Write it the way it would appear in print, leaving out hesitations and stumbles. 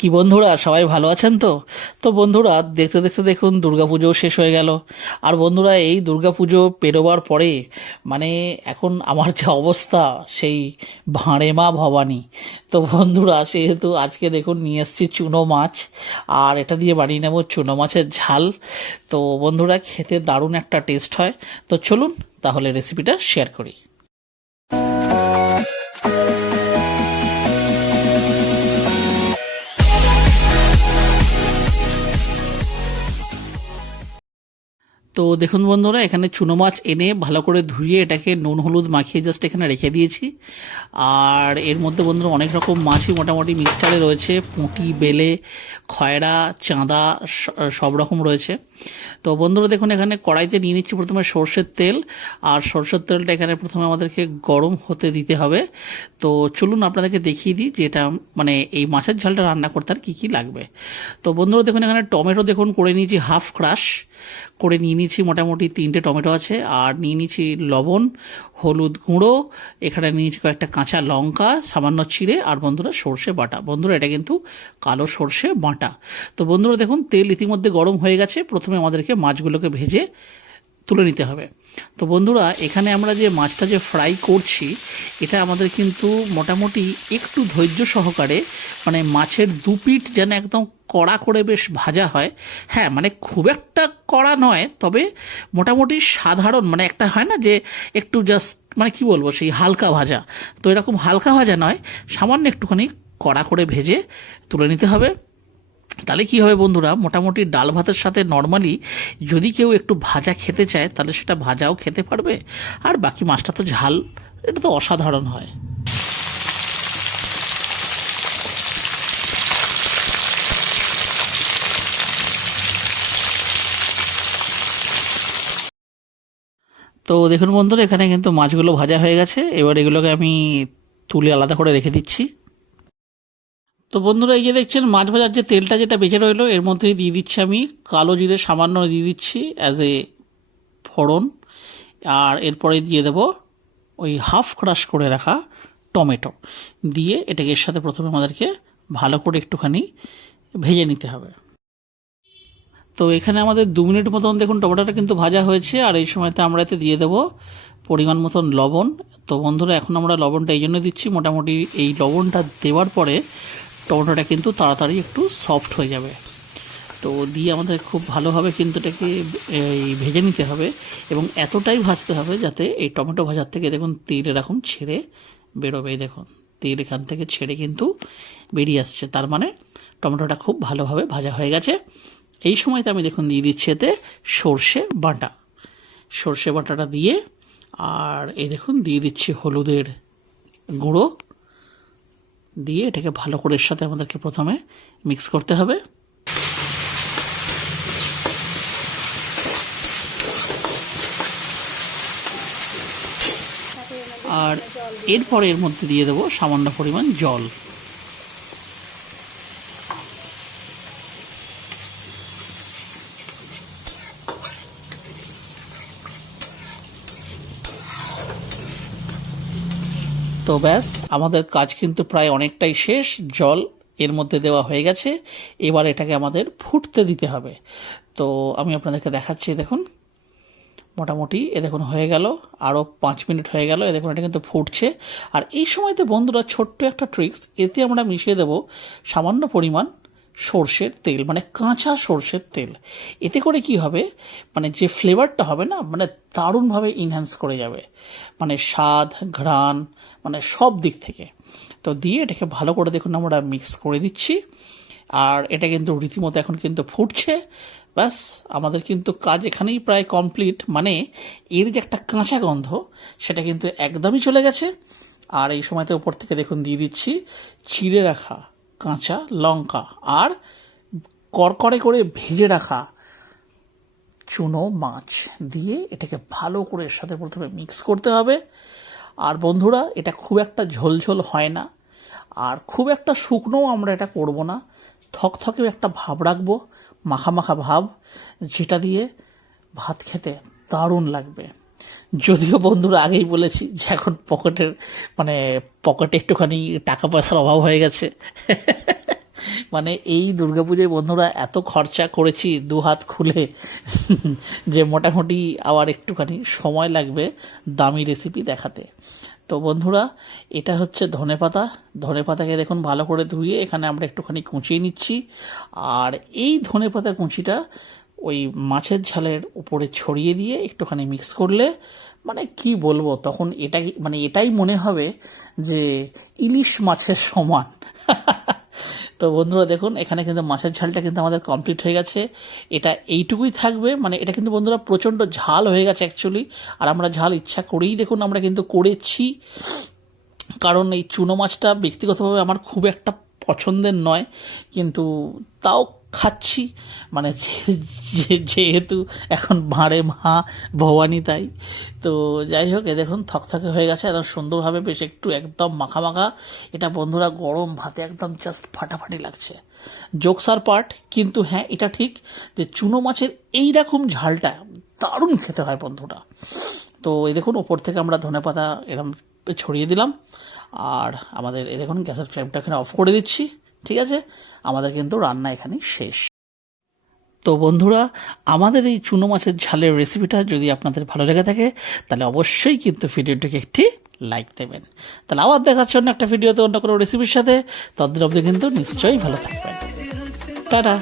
কি বন্ধুরা, সবাই ভালো আছেন তো? তো বন্ধুরা, দেখতে দেখতে দেখুন দুর্গাপুজো শেষ হয়ে গেল। আর বন্ধুরা, এই দুর্গাপুজো পেরোবার পরে মানে এখন আমার যে অবস্থা, সেই ভাঁড়ে মা ভবানী। তো বন্ধুরা, সেহেতু আজকে দেখুন নিয়ে এসেছি চুনো মাছ, আর এটা দিয়ে বানিয়ে নেব চুনো মাছের ঝাল। তো বন্ধুরা, খেতে দারুণ একটা টেস্ট হয়। তো চলুন তাহলে রেসিপিটা শেয়ার করি। তো দেখুন বন্ধুরা, এখানে চুনো মাছ এনে ভালো করে ধুয়ে এটাকে নুন হলুদ মাখিয়ে জাস্ট এখানে রেখে দিয়েছি। আর এর মধ্যে বন্ধুরা অনেক রকম মাছই মোটামুটি মিক্সচারে রয়েছে, পুঁটি, বেলে, খয়রা, চাঁদা, সব রকম রয়েছে। তো বন্ধুরা দেখুন, এখানে কড়াইতে নিয়ে নিচ্ছি প্রথমে সর্ষের তেল। আর সর্ষের তেলটা এখানে প্রথমে আমাদেরকে গরম হতে দিতে হবে। তো চলুন আপনাদেরকে দেখিয়ে দিই যে এটা মানে এই মাছের ঝালটা রান্না করতে আর কী কী লাগবে। তো বন্ধুরা দেখুন, এখানে টমেটো দেখুন করে নিয়েছি হাফ ক্রাশ করে নিয়ে নিয়েছি, মোটামুটি 3টে টমেটো আছে। আর নিয়ে নিয়েছি লবণ, হলুদ গুঁড়ো, এখানে নিয়েছি কয়েকটা কাঁচা লঙ্কা সামান্য চিড়ে, আর বন্ধুরা সর্ষে বাটা। বন্ধুরা এটা কিন্তু কালো সর্ষে বাটা। তো বন্ধুরা দেখুন, তেল ইতিমধ্যে গরম হয়ে গেছে। প্রথমে আমাদেরকে মাছগুলোকে ভেজে তুলে নিতে হবে। তো বন্ধুরা, এখানে আমরা যে মাছটা যে ফ্রাই করছি, এটা আমাদের কিন্তু মোটামুটি একটু ধৈর্য সহকারে, মানে মাছের দুপিঠ যেন একদম কড়া করে বেশ ভাজা হয়। হ্যাঁ, মানে খুব একটা কড়া নয়, তবে মোটামুটি সাধারণ, মানে একটা হয় না যে একটু জাস্ট মানে কি বলবো, সেই হালকা ভাজা। তো এরকম হালকা ভাজা নয়, সামান্য একটুখানি কড়া করে ভেজে তুলে নিতে হবে। তাহলে কি হবে বন্ধুরা, মোটামুটি ডাল ভাতের সাথে নর্মালি যদি কেউ একটু ভাজা খেতে চায়, তাহলে সেটা ভাজাও খেতে পারবে। আর বাকি মাছটা তো ঝাল, এটা তো অসাধারণ হয়। তো দেখুন বন্ধুরা, এখানে কিন্তু মাছগুলো ভাজা হয়ে গেছে। এবার এগুলোকে আমি তুলে আলাদা করে রেখে দিচ্ছি। তো বন্ধুরা, এই যে দেখছেন মাছ ভাজার যে তেলটা যেটা বেঁচে রইলো, এর মধ্যেই দিয়ে দিচ্ছি আমি কালো জিরে সামান্য দিয়ে দিচ্ছি অ্যাজ এ ফোড়ন। আর এরপরে দিয়ে দেব ওই হাফ ক্রাশ করে রাখা টমেটো দিয়ে এটাকে এর সাথে প্রথমে আমাদেরকে ভালো করে একটুখানি ভেজে নিতে হবে। তো এখানে আমাদের 2 মিনিট মতন দেখুন টমেটোটা কিন্তু ভাজা হয়েছে। আর এই সময়তে আমরা এতে দিয়ে দেব পরিমাণ মতন লবণ। তো বন্ধুরা, এখন আমরা লবণটা এই জন্য দিচ্ছি, মোটামুটি এই লবণটা দেওয়ার পরে টমেটোটা কিন্তু তাড়াতাড়ি একটু সফট হয়ে যাবে। তো দিয়ে আমাদের খুব ভালোভাবে কিন্তু এটাকে এই ভেজে নিতে হবে, এবং এতটাই ভাজতে হবে যাতে এই টমেটো ভাজার থেকে দেখুন তেল এরকম ছেড়ে বেরোবে। দেখুন তেল এখান থেকে ছেড়ে কিন্তু বেরিয়ে আসছে, তার মানে টমেটোটা খুব ভালোভাবে ভাজা হয়ে গেছে। এই সময়তে আমি দেখুন দিয়ে দিচ্ছি এতে সর্ষে বাটা। সর্ষে বাটাটা দিয়ে, আর এই দেখুন দিয়ে দিচ্ছি হলুদের গুঁড়ো দিয়ে এটাকে ভালো করে এর সাথে আমাদেরকে প্রথমে মিক্স করতে হবে। আর এরপরে এর মধ্যে দিয়ে দেবো সামান্য পরিমাণ জল। তো ব্যাস, আমাদের কাজ কিন্তু প্রায় অনেকটাই শেষ। জল এর মধ্যে দেওয়া হয়ে গেছে। এবার এটাকে আমাদের ফুটতে দিতে হবে। তো আমি আপনাদেরকে দেখাচ্ছি, দেখুন মোটামুটি এ দেখুন হয়ে গেল, আরও 5 মিনিট হয়ে গেল। এ দেখুন এটা কিন্তু ফুটছে। আর এই সময়তে বন্ধুরা ছোট্ট একটা ট্রিক্স, এতে আমরা মিশিয়ে দেব সামান্য পরিমাণ সর্ষের তেল, মানে কাঁচা সর্ষের তেল। এতে করে কি হবে, মানে যে ফ্লেভারটা হবে না, মানে দারুণভাবে ইনহ্যান্স করে যাবে, মানে স্বাদ, ঘ্রাণ, মানে সব দিক থেকে। তো দিয়ে এটাকে ভালো করে দেখুন আমরা মিক্স করে দিচ্ছি। আর এটা কিন্তু রীতিমতো এখন কিন্তু ফুটছে। ব্যাস, আমাদের কিন্তু কাজ এখানেই প্রায় কমপ্লিট। মানে এর যে একটা কাঁচা গন্ধ, সেটা কিন্তু একদমই চলে গেছে। আর এই সময়তে উপর থেকে দেখুন দিয়ে দিচ্ছি চিড়ে রাখা কাঁচা লঙ্কা, আর কড়কড়ে করে ভেজে রাখা চুনো মাছ দিয়ে এটাকে ভালো করে এর সাথে প্রথমে মিক্স করতে হবে। আর বন্ধুরা, এটা খুব একটা ঝোলঝোল হয় না, আর খুব একটা শুকনোও আমরা এটা করব না, থকথকেও একটা ভাব রাখবো, মাখা মাখা ভাব, যেটা দিয়ে ভাত খেতে দারুণ লাগবে। যদিও বন্ধুরা আগেই বলেছি যে এখন পকেটে একটুখানি টাকা পয়সার অভাব হয়ে গেছে। মানে এই দুর্গাপুজোয় বন্ধুরা এত খরচা করেছি দু হাত খুলে যে মোটামুটি আবার একটুখানি সময় লাগবে দামি রেসিপি দেখাতে। তো বন্ধুরা, এটা হচ্ছে ধনেপাতা। ধনেপাতাকে দেখুন ভালো করে ধুয়ে এখানে আমরা একটুখানি কুচিয়ে নিচ্ছি। আর এই ধনেপাতা কুচিটা ওই মাছের ঝালের উপরে ছড়িয়ে দিয়ে একটুখানি মিক্স করলে মানে কি বলবো, তখন এটাই মনে হবে যে ইলিশ মাছের সমান। তো বন্ধুরা দেখুন, এখানে কিন্তু মাছের ঝালটা কিন্তু আমাদের কমপ্লিট হয়ে গেছে। এটা এইটুকুই থাকবে, মানে এটা কিন্তু বন্ধুরা প্রচণ্ড ঝাল হয়ে গেছে অ্যাকচুয়ালি। আর আমরা ঝাল ইচ্ছা করেই দেখুন আমরা কিন্তু করেছি, কারণ এই চুনো মাছটা ব্যক্তিগতভাবে আমার খুব একটা পছন্দের নয়, কিন্তু তাও খাচ্ছি, মানে যেহেতু এখন ভাঁড়ে মা ভবানী, তাই। তো যাই হোক, এ দেখুন থকথকে হয়ে গেছে একদম সুন্দরভাবে, বেশ একটু একদম মাখা মাখা। এটা বন্ধুরা গরম ভাতে একদম জাস্ট ফাটাফাটি লাগছে। জোকসার পার্ট, কিন্তু হ্যাঁ এটা ঠিক যে চুনো মাছের এইরকম ঝালটা দারুণ খেতে হয় বন্ধুরা। তো এই দেখুন ওপর থেকে আমরা ধনেপাতা এরকম ছড়িয়ে দিলাম। আর আমাদের এই দেখুন গ্যাসের ফ্লেমটা এখানে অফ করে দিচ্ছি। ঠিক আছে, আমাদের কিন্তু রান্না এখানে শেষ। তো বন্ধুরা, আমাদের এই চুনো মাছের ঝালের রেসিপিটা যদি আপনাদের ভালো লেগে থাকে তাহলে অবশ্যই কিন্তু ভিডিওটিকে একটি লাইক দেবেন। তাহলে আবার দেখার জন্য একটা ভিডিওতে অন্য কোনো রেসিপির সাথে, ততদিন অবধি কিন্তু নিশ্চয়ই ভালো থাকবেন। টাটা।